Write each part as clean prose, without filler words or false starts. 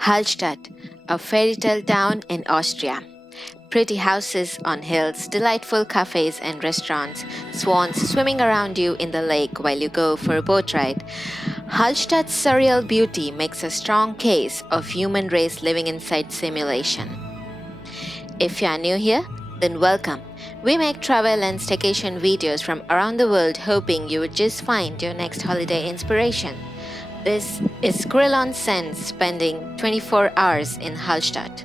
Hallstatt, a fairy tale town in Austria. Pretty houses on hills, delightful cafes and restaurants, swans swimming around you in the lake while you go for a boat ride. Hallstatt's surreal beauty makes a strong case of human race living inside simulation. If you are new here, then welcome. We make travel and staycation videos from around the world hoping you would just find your next holiday inspiration. This is Skrill on Sense spending 24 hours in Halstatt.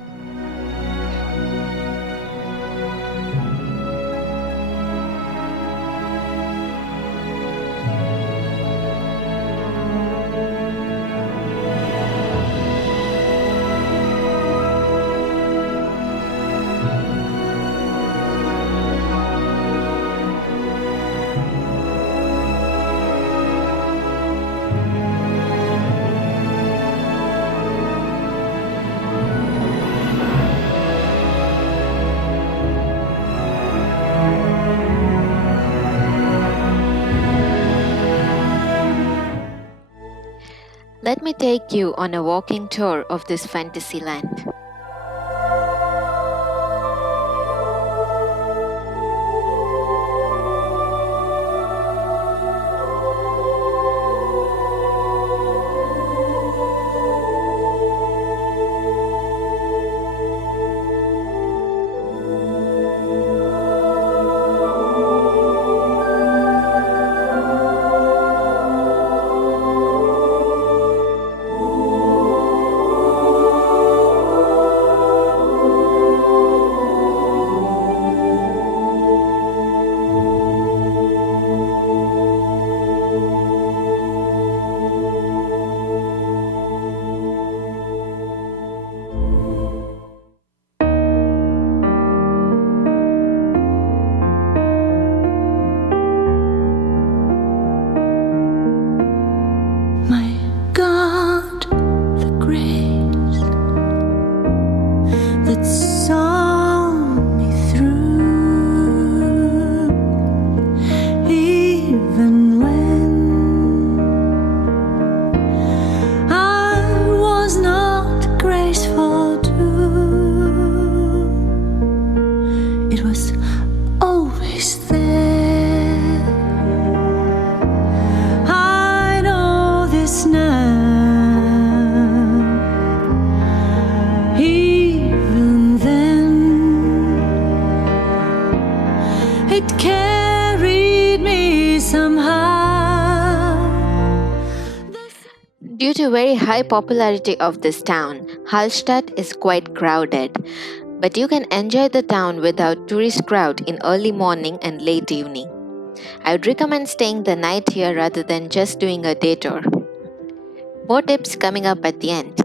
Let me take you on a walking tour of this fantasy land. My God, the grace that saw me through, even when I was not graceful too, it was always there. Now, even then, it carried me somehow. Due to very high popularity of this town, Halstatt is quite crowded. But you can enjoy the town without tourist crowd in early morning and late evening. I would recommend staying the night here rather than just doing a day tour. More tips coming up at the end.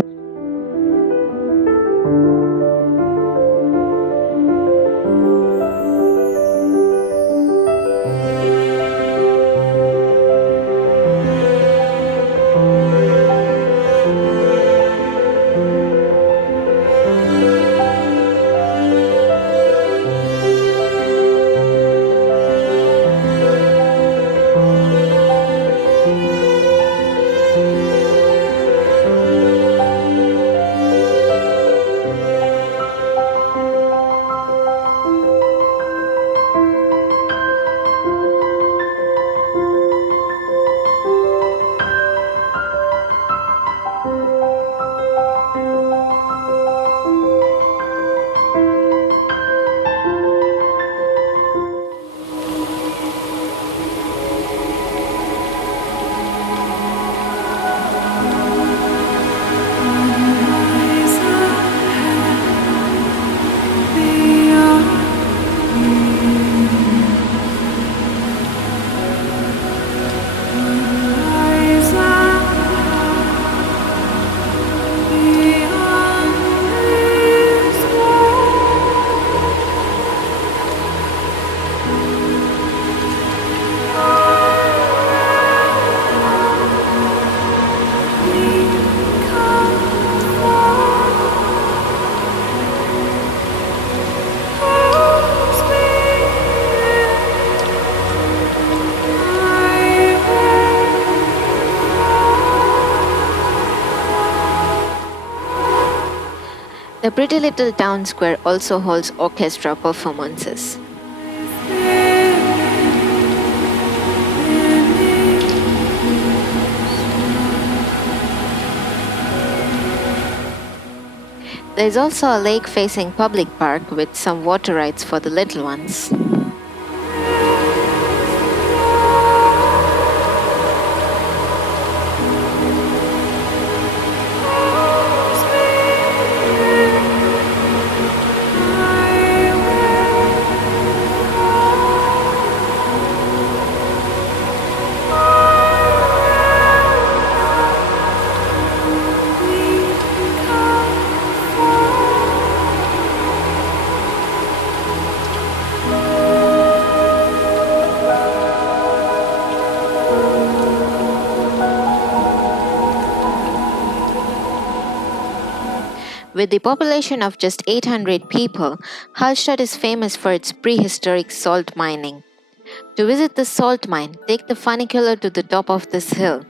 The pretty little town square also holds orchestra performances. There is also a lake-facing public park with some water rides for the little ones. With the population of just 800 people, Halstatt is famous for its prehistoric salt mining. To visit the salt mine, take the funicular to the top of this hill.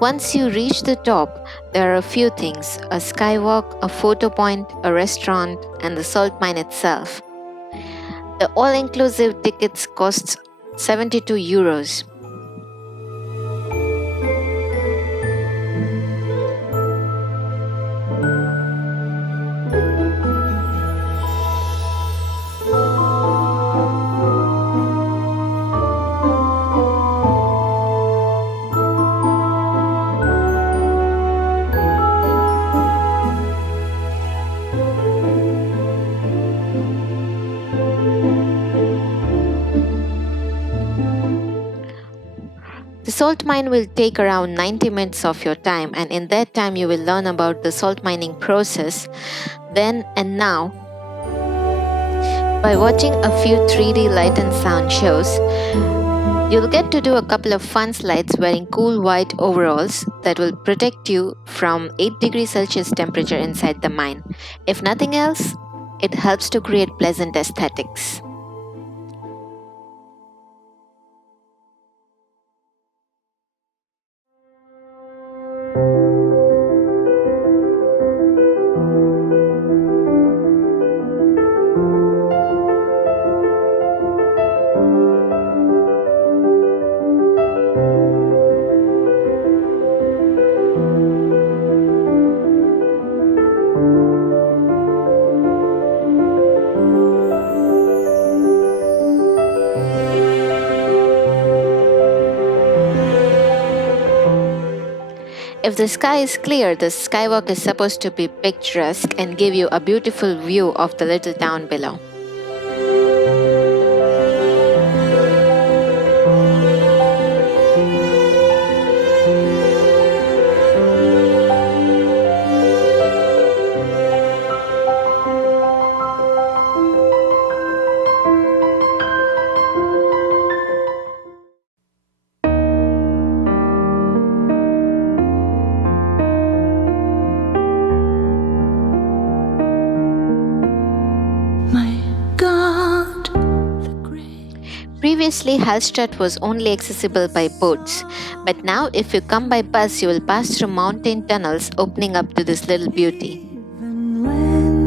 Once you reach the top, there are a few things: a skywalk, a photo point, a restaurant, and the salt mine itself. The all-inclusive tickets cost 72 euros. The salt mine will take around 90 minutes of your time, and in that time you will learn about the salt mining process then and now by watching a few 3D light and sound shows. You'll get to do a couple of fun slides wearing cool white overalls that will protect you from 8 degrees Celsius temperature inside the mine. If nothing else, it helps to create pleasant aesthetics. If the sky is clear, the skywalk is supposed to be picturesque and give you a beautiful view of the little town below. Previously, Halstatt was only accessible by boats, but now if you come by bus, you will pass through mountain tunnels opening up to this little beauty. Even when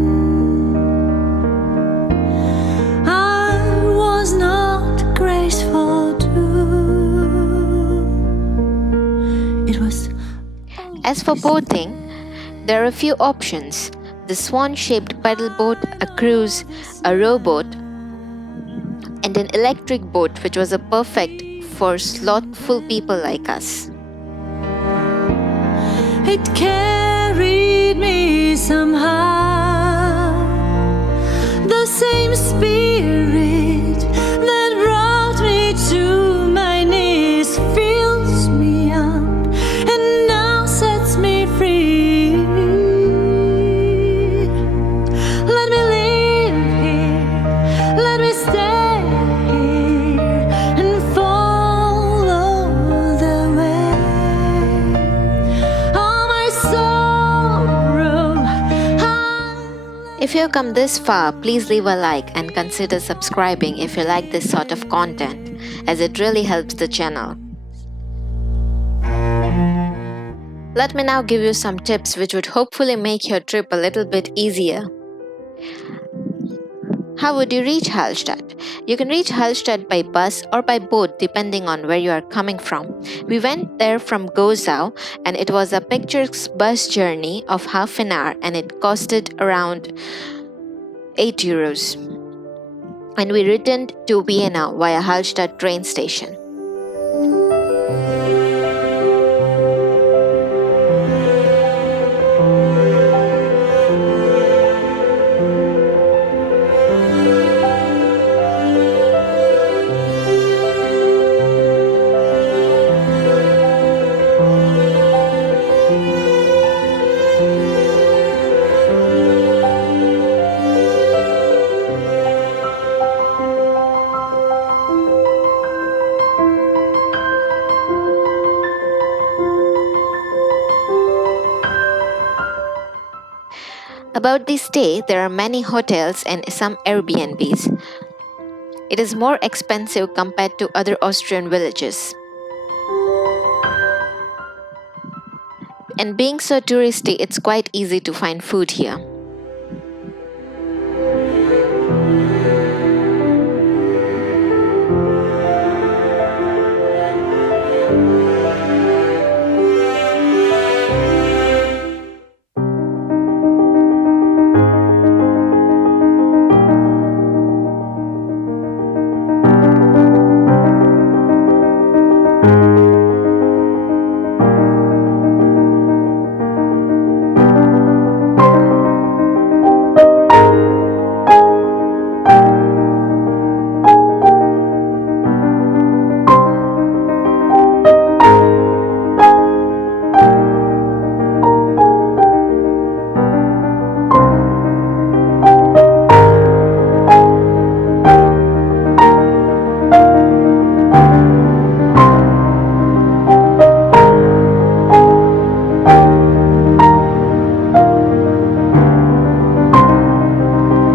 I was not graceful too, it was. As for boating, there are a few options: the swan-shaped paddle boat, a cruise, a rowboat, and an electric boat, which was a perfect for slothful people like us. It carried me somehow, the same spirit that brought me to my knees fills me up and now sets me free. Let me live here. If you've come this far, please leave a like and consider subscribing if you like this sort of content, as it really helps the channel. Let me now give you some tips which would hopefully make your trip a little bit easier. How would you reach Halstatt? You can reach Halstatt by bus or by boat depending on where you are coming from. We went there from Gozau and it was a picturesque bus journey of half an hour and it costed around €8. And we returned to Vienna via Hallstatt train station. About the stay, there are many hotels and some Airbnbs. It is more expensive compared to other Austrian villages. And being so touristy, it's quite easy to find food here.